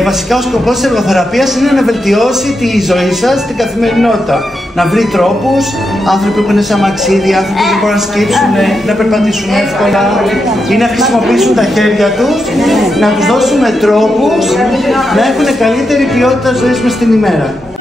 Βασικά ο σκοπός της εργοθεραπείας είναι να βελτιώσει τη ζωή σας, την καθημερινότητα. Να βρει τρόπους, άνθρωποι που είναι σε αμαξίδι, άνθρωποι που δεν μπορούν να σκύψουν, να περπατήσουν εύκολα ή να χρησιμοποιήσουν τα χέρια τους, να τους δώσουμε τρόπους να έχουν καλύτερη ποιότητα ζωής μες την ημέρα.